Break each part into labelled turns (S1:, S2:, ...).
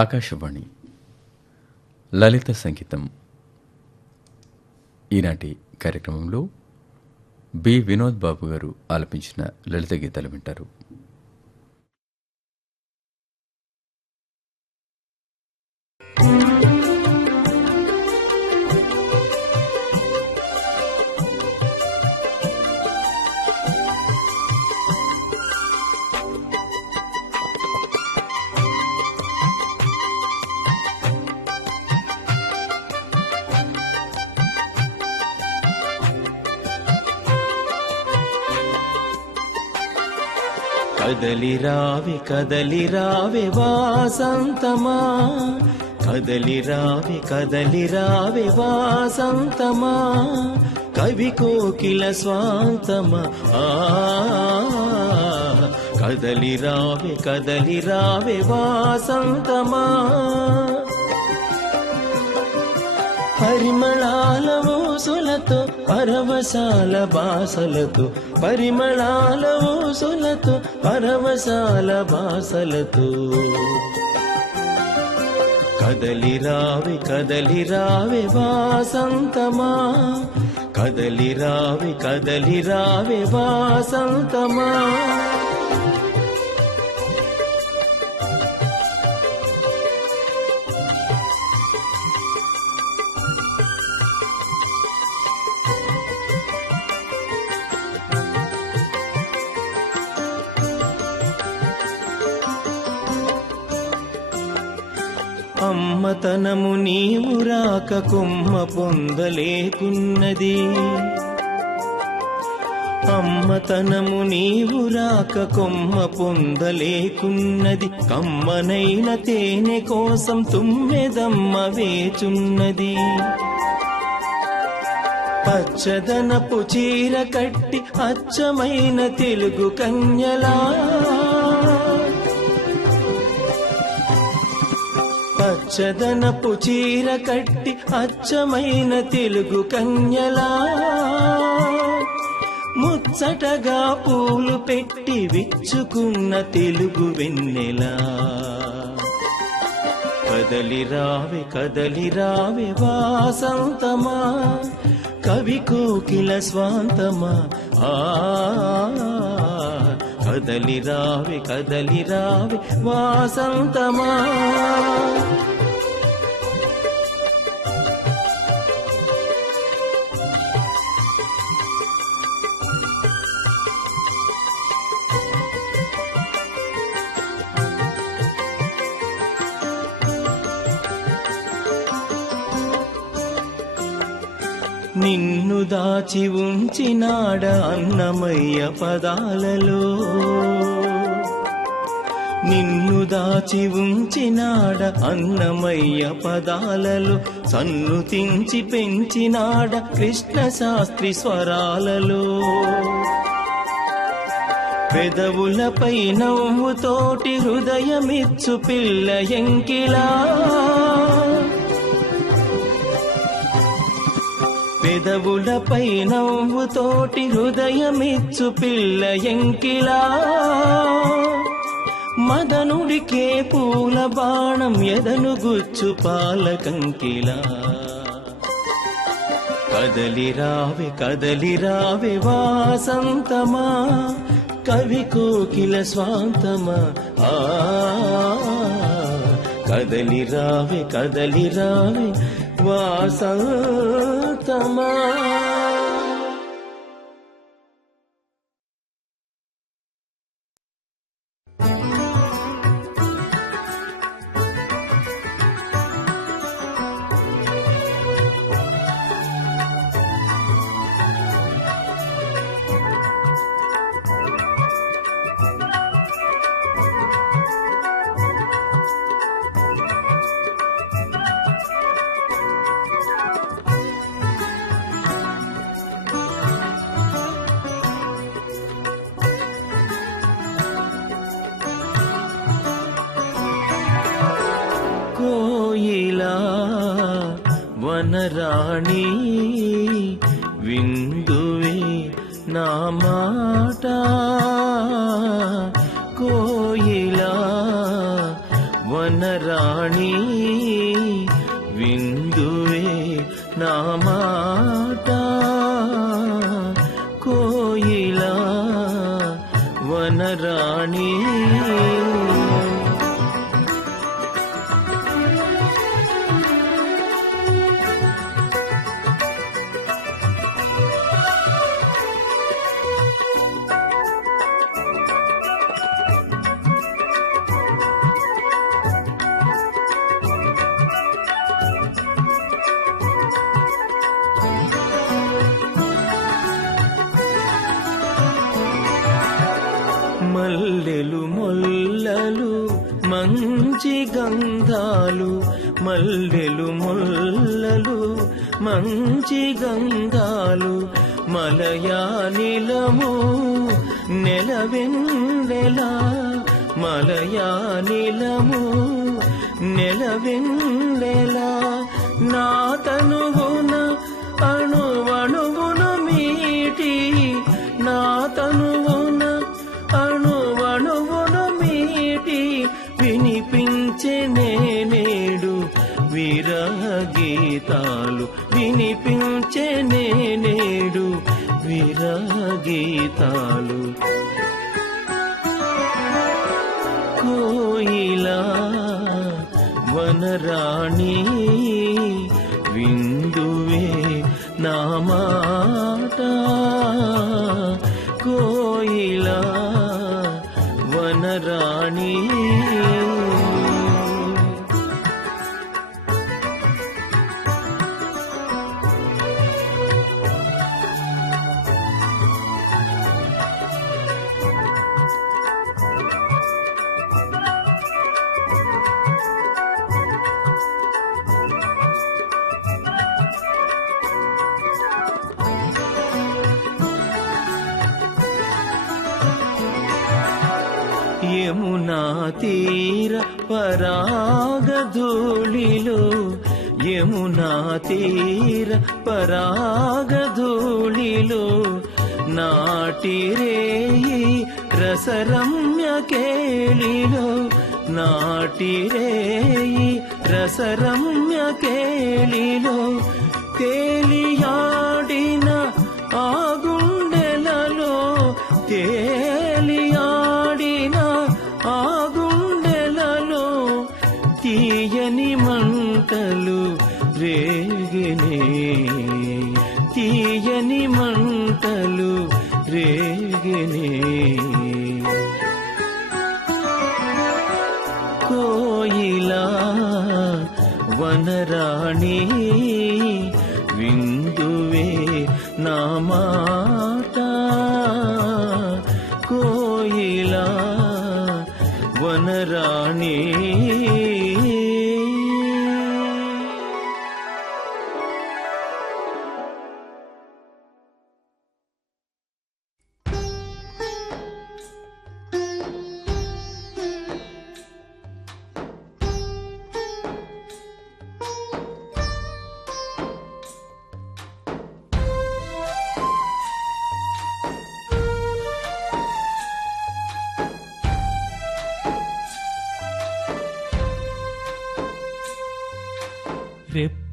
S1: ఆకాశవాణి లలిత సంగీతం. ఈనాటి కార్యక్రమంలో బి వినోద్ బాబు గారు ఆలపించిన లలిత గీతాలు వింటారు.
S2: కదలి రావి కదలి రావి వాసంతమా. కదలి రావి కదలి రావి వాసంతమా. కవి కోకిల స్వాంతమా. ఆ కదలి రావి కదలి రావి వాసంతమా. పరిమళాల ఊసులతో పరవశాల బాసలతో పరిమళాల ఊసులతో పరవశాల బాసలతో. కదలి రావి కదలి రావి వాసంతమా. కదలి రావి కదలి రావి వాసంతమా. అమ్మతనము నీవు రాక కొమ్మ పొందలేకున్నది. అమ్మతనము నీవు రాక కొమ్మ పొందలేకున్నది. కమ్మనైన తేనె కోసం తుమ్మెదమ్మ వేచున్నది. పచ్చదనపు చీర కట్టి అచ్చమైన తెలుగు కన్యలా చదనపు చీర కట్టి అచ్చమైన తెలుగు కన్యలా. ముచ్చటగా పూలు పెట్టి విచ్చుకున్న తెలుగు వెన్నెలా. కదలి రావే కదలి రావే వాసంతమా. కవి కోకిల స్వాంతమా. ఆ కదలి రావే కదలి రావే వాసంతమా. నిన్ను దాచి ఉంచినాడ అన్నమయ్య పదాలలో? నిన్ను దాచి ఉంచినాడ అన్నమయ్య పదాలలో? సన్నుతించి పెంచినాడ కృష్ణ శాస్త్రి స్వరాలలో పెదవులపై నవ్వుతోటి హృదయమిచ్చు పిల్ల ఎంకిలా? పెదవులపై నవ్వుతోటి హృదయమిచ్చు పిల్ల ఎంకిలా. మదనుడికే పూల బాణం ఎదను గుచ్చు పాలకంకిలా కదలి రావే కదలి రావే వాసంతమా కవి కోకిల స్వాంతమా. ఆ కదలి రావే కదలి రావే వాసంతమా వనరాణి విందువే నా మాట. కోయిలా వనరాణి విందువే నా మాట. కోయిలా వనరాణి. మంచి గంధాలు మల్లెలు ముల్లలు మంచి గంధాలు మలయానిలము నెలవెన్నెలా మలయానిలము నెలవెన్నెలా విరగీతాలు కోయిలా వనరాణి విందువే నామా తీర పరాగధూళిలో యమునా తీర పరాగధూళిలో నాటిరేయి రసరమ్య కేళిలో నాటిరేయి రసరమ్య కేళిలో తేలియాడిన ఆ గుండెలలో తేలియాడిన తీయని మంటలు రేగినే. తీయని మంటలు రేగినే. కోయిలా వనరాణి విందువే నా మాట కోయిలా వనరాణి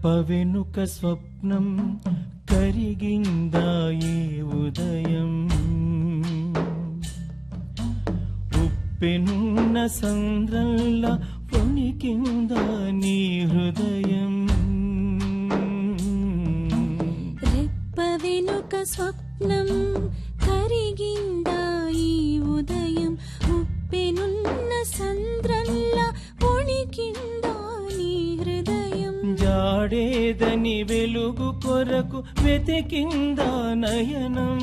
S2: రెప్ప వెనుక స్వప్నం కరిగిందా ఈ ఉదయం ఉప్పెనున్న సంద్రంలా పొణికిందా నీ హృదయం
S3: రెప్ప వెనుక స్వప్నం కరిగిందా ఈ ఉదయం ఉప్పెనున్న సంద్రంలా
S2: జాడేదని వెలుగు కొరకు వెతికిందా నయనం?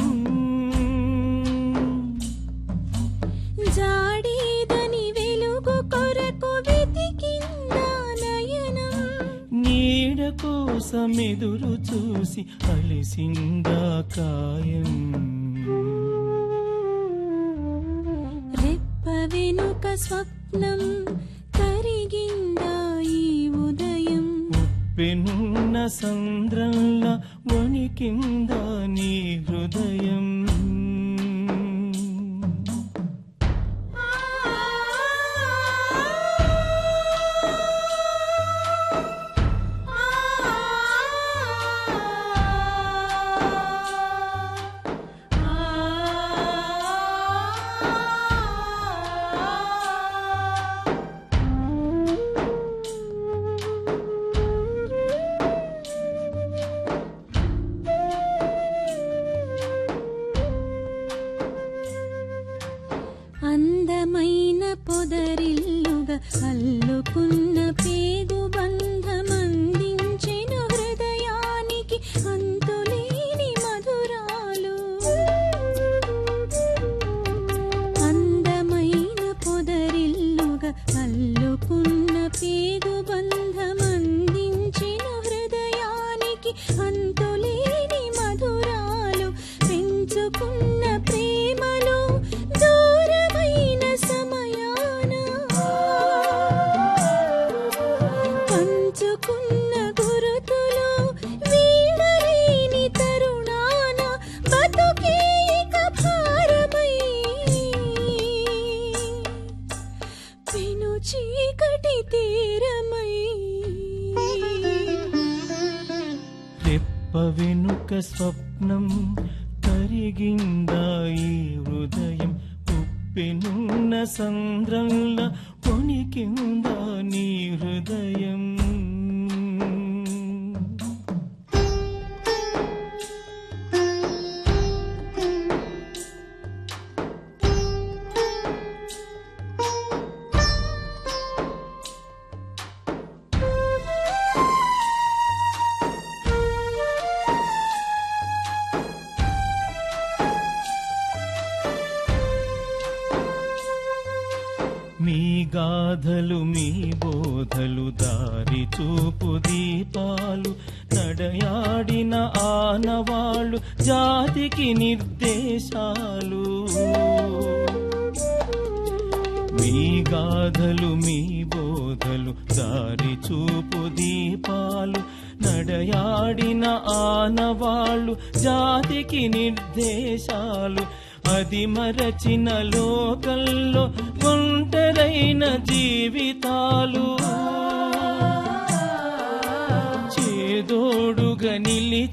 S3: జాడేదని వెలుగు కొరకు వెతికిందా నయనం?
S2: నీడ కోసం ఎదురు చూసి అలిసిందా కాయం?
S3: రెప్ప వెనుక స్వప్నం
S2: సంద్రంలా వణికిందా నీ హృదయం?
S3: చీకటి తీరమై.
S2: రెప్ప వెనుక స్వప్నం కరిగిందాయి హృదయం. ఉప్పెనున్న సంద్రంలా పొనికిందా నీ హృదయం? నడయాడిన ఆనవాళ్ళు జాతికి నిర్దేశాలు. మీ గాథలు మీ బోధలు దారి చూపు దీపాలు నడయాడిన ఆనవాళ్ళు జాతికి నిర్దేశాలు. అది మరచిన లోకల్లో ఒంటరైన జీవితాలు.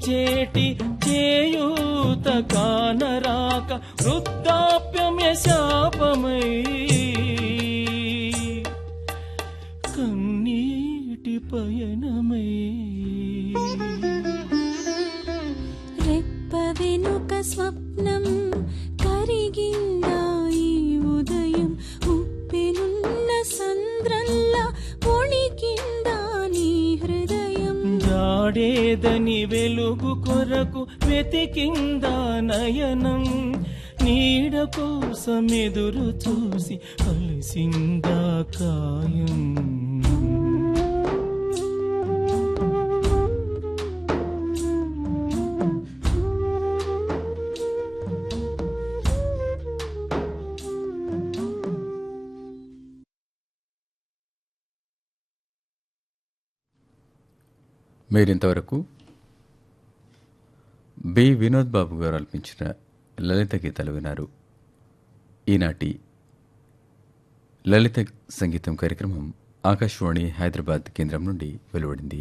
S2: చేటి చేయూత కానరాక వృద్ధాప్యమ్య శాపమై పడేదని వెలుగు కొరకు వెతికిందా నయనం. నీడ కోసం ఎదురు చూసి అలసిందా కాయం.
S1: మీరింతవరకు బి. వినోద్ బాబు గారు అల్పించిన లలిత గీతాలు వినారు ఈనాటి లలిత సంగీతం కార్యక్రమం ఆకాశవాణి హైదరాబాద్ కేంద్రం నుండి వెలువడింది.